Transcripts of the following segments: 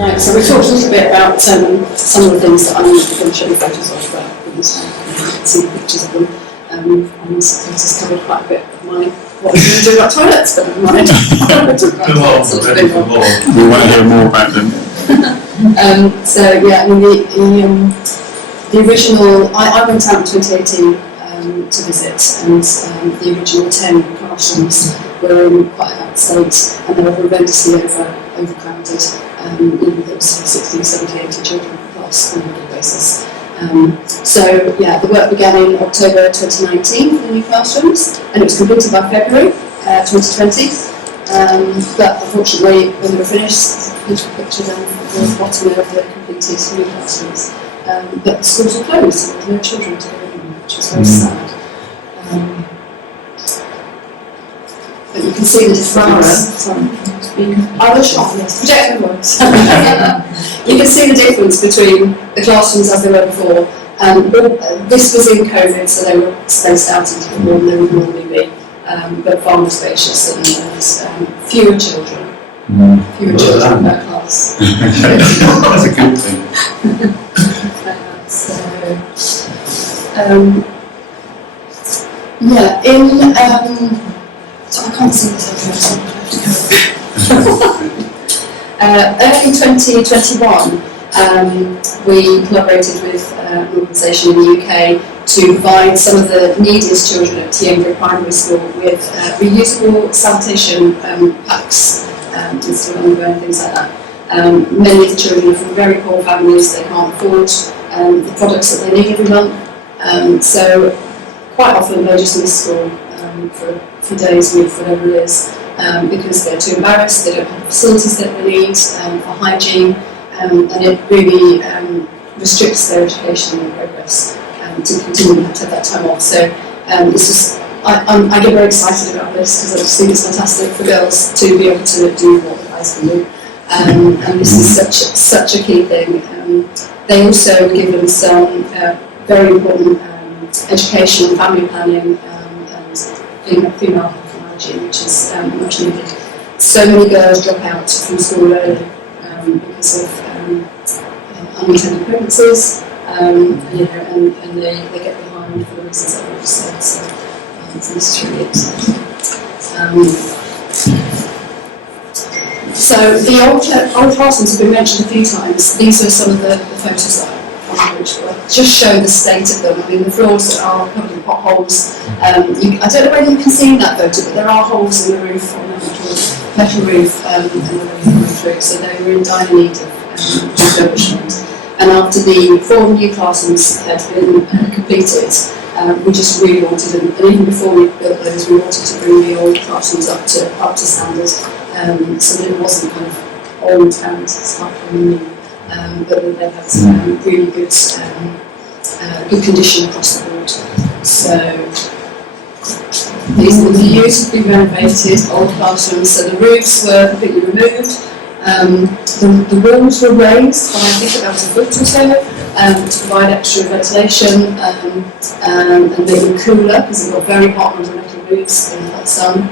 Right, so we talked a little bit about some of the things that I'm going to show you photos of, but you can see the pictures of them. And Curtis covered quite a bit of what we're going to do about toilets, but never mind. We want to hear more about them. So yeah, I mean the original, I went out in 2018 to visit, and the original 10 classrooms were in quite a bad state, and they were horrendously overcrowded. There was 60, 70, 80 children per class on a regular basis. So yeah, the work began in October 2019 for the new classrooms, and it was completed by February 2020. But unfortunately, when they were finished, a beautiful picture down at the bottom of the completed new classrooms. But the schools were closed, so there were no children to go in, which was very sad. But you can see the difference. I will show you. Projector works. You can see the difference between the classrooms as they were before. This was in COVID, so they were spaced out into the room they would normally be, but far more spacious and fewer children. Fewer children per class. That's a good thing. Yeah, so I can't see this. Early 2021, we collaborated with an organisation in the UK to provide some of the neediest children at Tienga Primary School with reusable sanitation packs, instead of underwear and things like that. Many of the children are from very poor families, they can't afford the products that they need every month. So quite often they just miss school for a few days, week, whatever it is, because they're too embarrassed, they don't have the facilities that they need for hygiene, and it really restricts their education and progress to continue to have that time off. So I get very excited about this because I just think it's fantastic for girls to be able to do what the guys can do, and this is such a key thing. They also give them some very important education, family planning, and female hygiene, which is much needed. So many girls drop out from school early because of unintended pregnancies, and they get behind for the reasons that we've just said. So this is really exciting. So the old classrooms have been mentioned a few times. These are some of the photos that which just show the state of them. I mean, the floors are covered in potholes. I don't know whether you can see in that photo, but there are holes in the roof on that metal roof, and the roof coming through. So they were in dire need of refurbishment. And after the 4 new classrooms had been completed, we just really wanted, and even before we built those, we wanted to bring the old classrooms up to standard, so that it wasn't kind of old and slightly new. But they had some really good condition across the board. So these are the beautifully renovated old classrooms. So the roofs were completely removed. The walls were raised by I think about a foot or so to provide extra ventilation and make them cooler because it got very hot under metal roofs in the hot sun.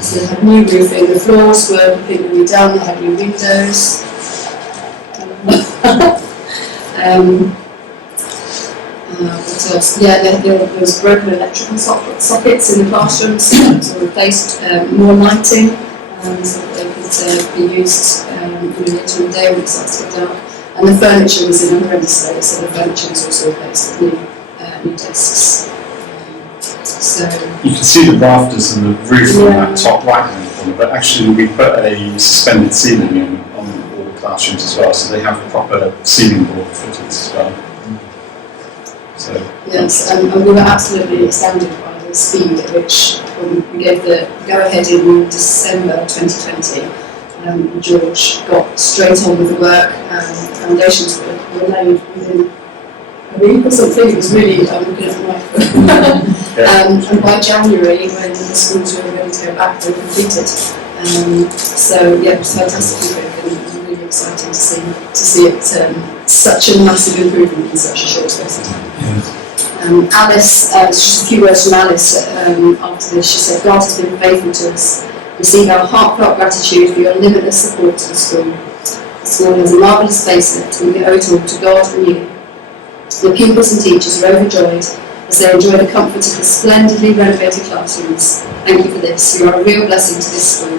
So they had new roofing. The floors were completely redone. They had new windows. What else? Yeah, there was broken electrical sockets in the classrooms, so replaced, more lighting, so that they could be used later in the day when it starts to get dark. And the furniture was in a horrendous state, so the furniture was also replaced with new desks. So you can see the rafters and the roof on that top right hand corner, but actually we put a suspended ceiling in on all the classrooms as well, so they have proper ceiling board footings as well. So yes, and we were absolutely astounded by the speed at which, when we gave the go-ahead in December 2020, George got straight on with the work, the foundations were laid within a week or something. It was really looking at the microphone. And by January, when the schools were ready to go back, they were completed. So yeah, it was fantastic and really exciting to see it such a massive improvement in such a short space of time. Alice, just a few words from Alice after this. She said, "God has been faithful to us. Receive our heartfelt gratitude for your limitless support to the school. This morning has a marvellous place in it, and we owe it all to God and you. The pupils and teachers are overjoyed as they enjoy the comfort of the splendidly renovated classrooms. Thank you for this. You are a real blessing to this school.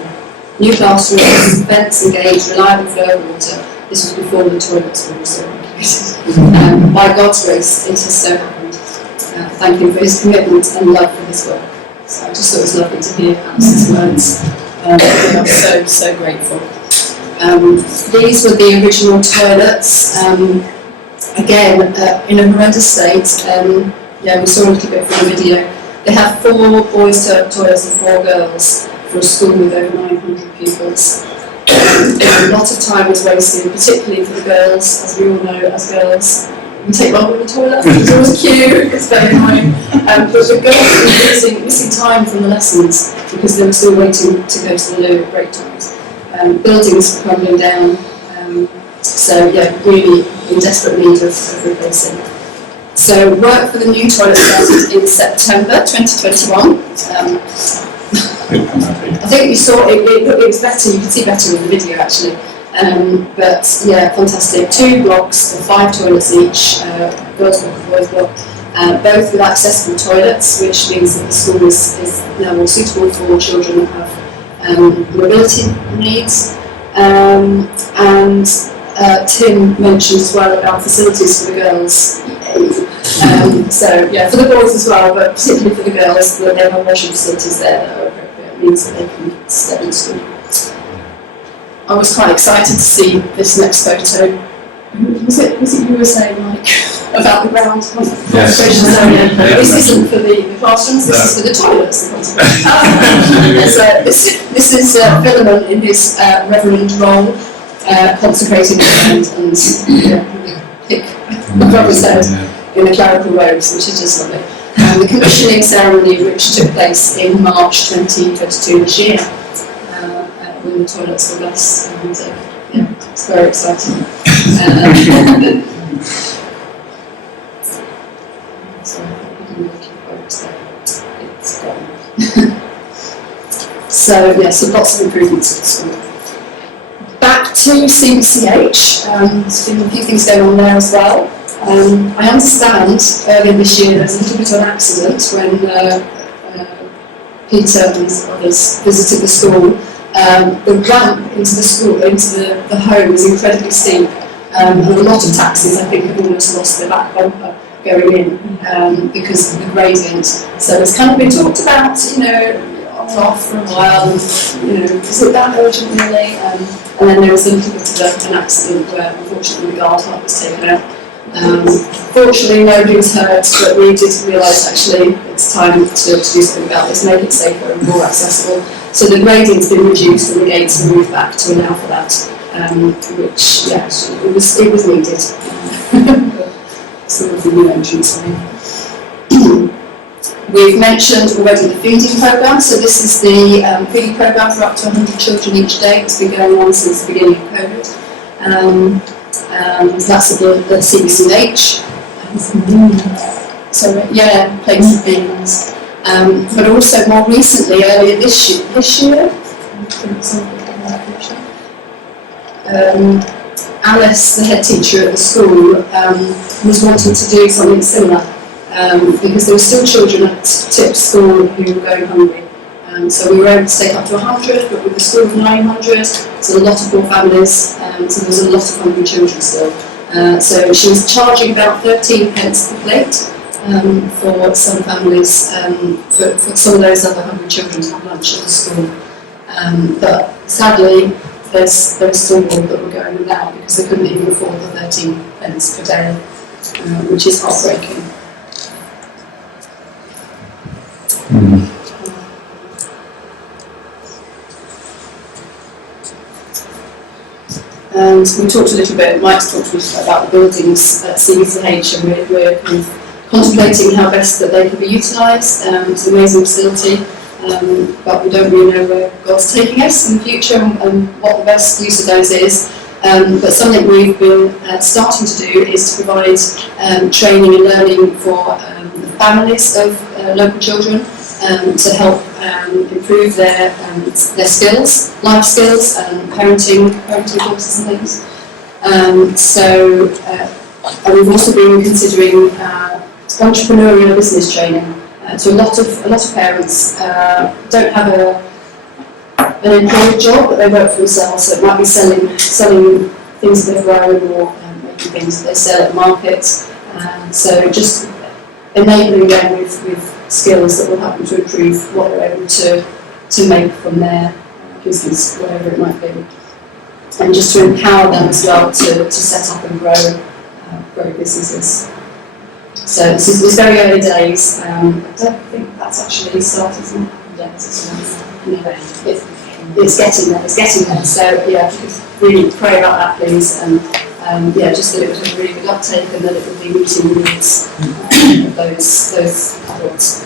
New classrooms, vents and gates, reliable flow of water. This was before the toilets were also included. By God's grace, it has so happened. Thank him for his commitment and love for his work. So I just thought it was lovely to hear Alice's words. We are so grateful. These were the original toilets. Again, in a horrendous state. We saw a little bit from the video. They have 4 boys' toilets and 4 girls for a school with over 900 pupils. A lot of time was wasted, particularly for the girls, as we all know, as girls. We take longer in the toilet, there's always a queue, it's very annoying. But the girls were missing time from the lessons because they were still waiting to go to the loo at break times. Buildings were crumbling down, really in desperate need of replacing. So work for the new toilet started in September 2021. I think you saw it was better, you could see better in the video actually. Fantastic. 2 blocks of 5 toilets each, girls' block and boys' block, both with accessible toilets, which means that the school is now more suitable for children that have mobility needs. Tim mentioned as well about facilities for the girls. For the boys as well, but particularly for the girls, that they have washing facilities there that are appropriate, means that they can stay in school. I was quite excited to see this next photo. Was it you were saying, Mike, about the ground? Yes. This isn't for the classrooms, this is for the toilets. This is Philemon in his reverend role, consecrating the ground and pick the proper's head in the clerical robes, which is just lovely. The commissioning ceremony, which took place in March 2022 this year, when the toilets were blessed, and it's very exciting. Sorry, I didn't make you focus there. It's gone. So lots of improvements at the school. Back to CBCH, there's been a few things going on there as well. I understand earlier this year there was a little bit of an accident when Peter and others visited the school. The ramp into the school, into the home, is incredibly steep, and a lot of taxis, I think, have almost lost their back bumper going in because of the gradient. So it's kind of been talked about, on and off for a while, and, is it that urgent really? And then there was a little bit of an accident where unfortunately the guard light was taken out. Fortunately nobody was hurt, but we did realise actually it's time to do something about this, make it safer and more accessible. So the gradient's been reduced and the gates are moved back to allow for that, which it was needed. Sort of the new entrance way. We've mentioned already the feeding programme, so this is the feeding programme for up to 100 children each day. It's been going on since the beginning of COVID. And that's at the CBCH. Plates of beans. But also more recently, earlier this year, Alice, the head teacher at the school, was wanting to do something similar because there were still children at Tip's school who were going hungry. So we were able to take up to 100, but with a school of 900, so a lot of poor families, so there was a lot of hungry children still. So she was charging about 13 pence per plate for some families, for some of those other hungry children to have lunch at the school. But sadly, there's still more that were going without because they couldn't even afford the 13 pence per day, which is heartbreaking. And we talked a little bit, Mike's talked a little bit about the buildings at CBCH, and we're kind of contemplating how best that they could be utilised. It's an amazing facility, but we don't really know where God's taking us in the future and what the best use of those is. But something we've been starting to do is to provide training and learning for the families of local children to help improve their skills, life skills, and parenting courses and things. And we've also been considering entrepreneurial business training. So a lot of parents don't have an employed job, but they work for themselves. So it might be selling things that they've grown, or making things that they sell at the market. So just enabling them with skills that will help them to improve what they're able to make from their business, whatever it might be. And just to empower them as well to set up and grow businesses. So this is very early days. I don't think that's actually started, isn't it? Yeah, it's getting there. It's getting there. So yeah, if you could really pray about that, please, and just that it would have a really good uptake, and that it would be meeting the needs of those adults.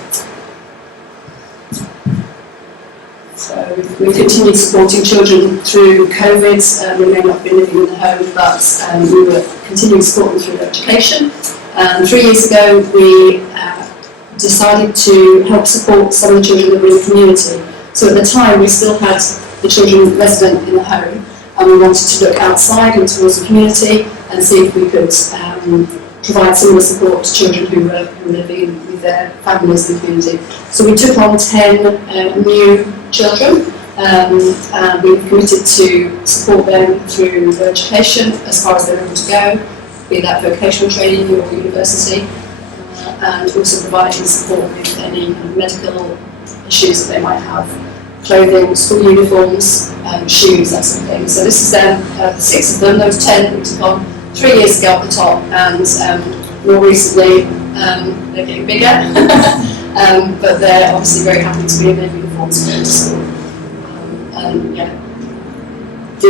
So we continued supporting children through COVID. We may not have been living in the home, but we were continuing to support them through their education. 3 years ago, we decided to help support some of the children that were in the community. So at the time, we still had the children resident in the home, and we wanted to look outside and towards the community and see if we could provide similar support to children who were living with their families in the community. So we took on 10 new children, and we committed to support them through their education as far as they're able to go, be that vocational training or university, and also providing support with any medical issues that they might have, clothing, school uniforms, shoes, that sort of thing. So this is the 6 of them, those 10 we took on 3 years ago at the top, and more recently they're getting bigger, but they're obviously very happy to be in their uniforms and go to school. I don't know if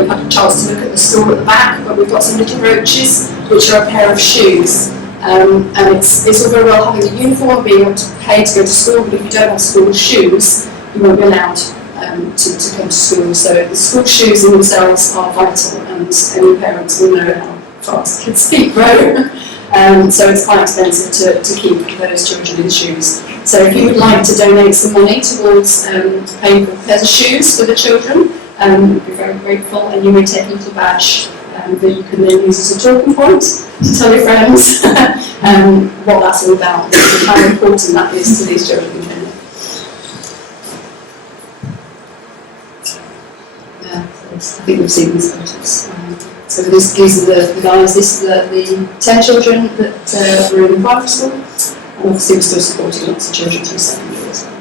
you've had a chance to look at the store at the back, but we've got some little brooches which are a pair of shoes. And it's all very well having a uniform, being able to pay to go to school, but if you don't have school shoes, you won't be allowed to come to school. So the school shoes in themselves are vital, and any parents will know how fast kids' feet grow. So it's quite expensive to keep those children in shoes. So if you would like to donate some money towards paying for pairs of shoes for the children, we'd be very grateful, and you may take a little badge that you can then use as a talking point to tell your friends what that's all about and how important that is to these children. I think we've seen these photos. So these are the guys, this is the 10 children that were in the private school, and obviously we're still supporting lots of children through secondary as well.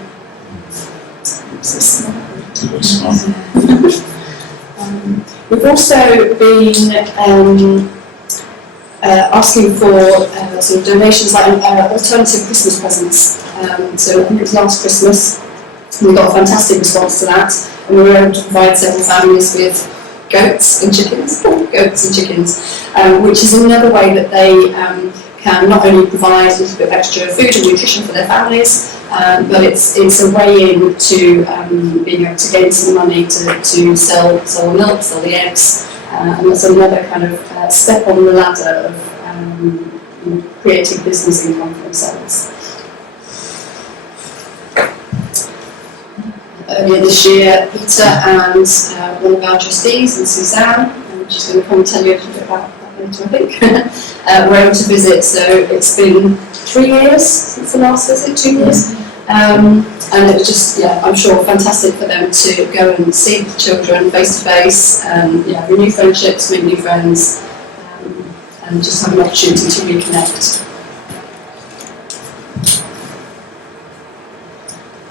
We've also been asking for sort of donations like alternative Christmas presents. So I think it was last Christmas, we got a fantastic response to that, and we were able to provide several families with goats and chickens, which is another way that they can not only provide a little bit of extra food and nutrition for their families, but it's a way in to being able to gain some money to sell the milk, sell the eggs, and that's another kind of step on the ladder of creating business income for themselves. Earlier this year, Peter and one of our trustees, and Suzanne, she's going to come and tell you a little bit about that later, I think, were able to visit. So it's been 3 years since the last visit, 2 years, and it was just, I'm sure, fantastic for them to go and see the children face to face, renew friendships, make new friends, and just have an opportunity to reconnect.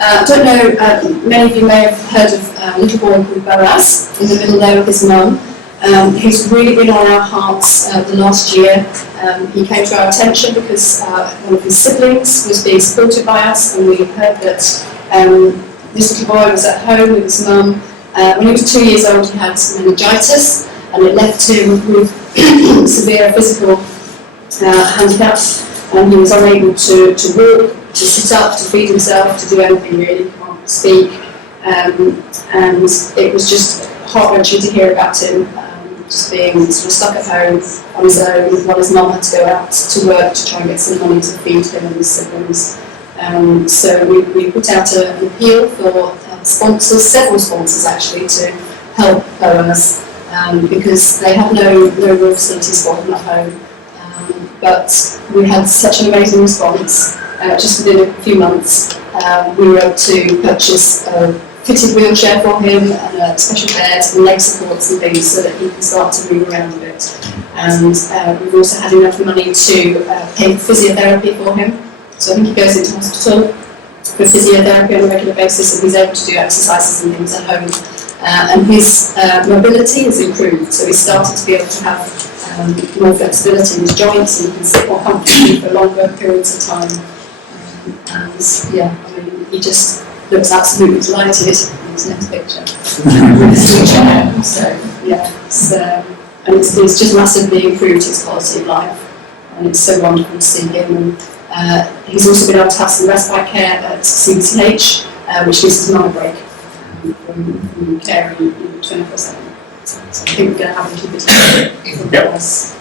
I don't know, many of you may have heard of a little boy called Boaz, in the middle there with his mum, who's really been on our hearts the last year. He came to our attention because one of his siblings was being supported by us, and we heard that this little boy was at home with his mum. When he was 2 years old, he had meningitis, and it left him with severe physical handicaps, and he was unable to walk, to sit up, to feed himself, to do anything really, he can't speak, and it was just heart-wrenching to hear about him just being sort of stuck at home on his own while his mum had to go out to work to try and get some money to feed him and his siblings. So we put out an appeal for sponsors, several sponsors actually, to help Boaz because they have no real facilities for him at home. But we had such an amazing response. Just within a few months, we were able to purchase a fitted wheelchair for him and a special bed and leg supports and things so that he can start to move around a bit. And we've also had enough money to pay for physiotherapy for him. So I think he goes into hospital for physiotherapy on a regular basis, and he's able to do exercises and things at home. And his mobility has improved, so he's started to be able to have more flexibility in his joints, and he can sit more comfortably for longer periods of time. And yeah, I mean, he just looks absolutely delighted in his next picture. So yeah, and it's just massively improved his quality of life, and it's so wonderful to see him. And he's also been able to have some respite care at CBCH, which gives his mum a break from caring 24/7. So I think we're going to have him keep it for us.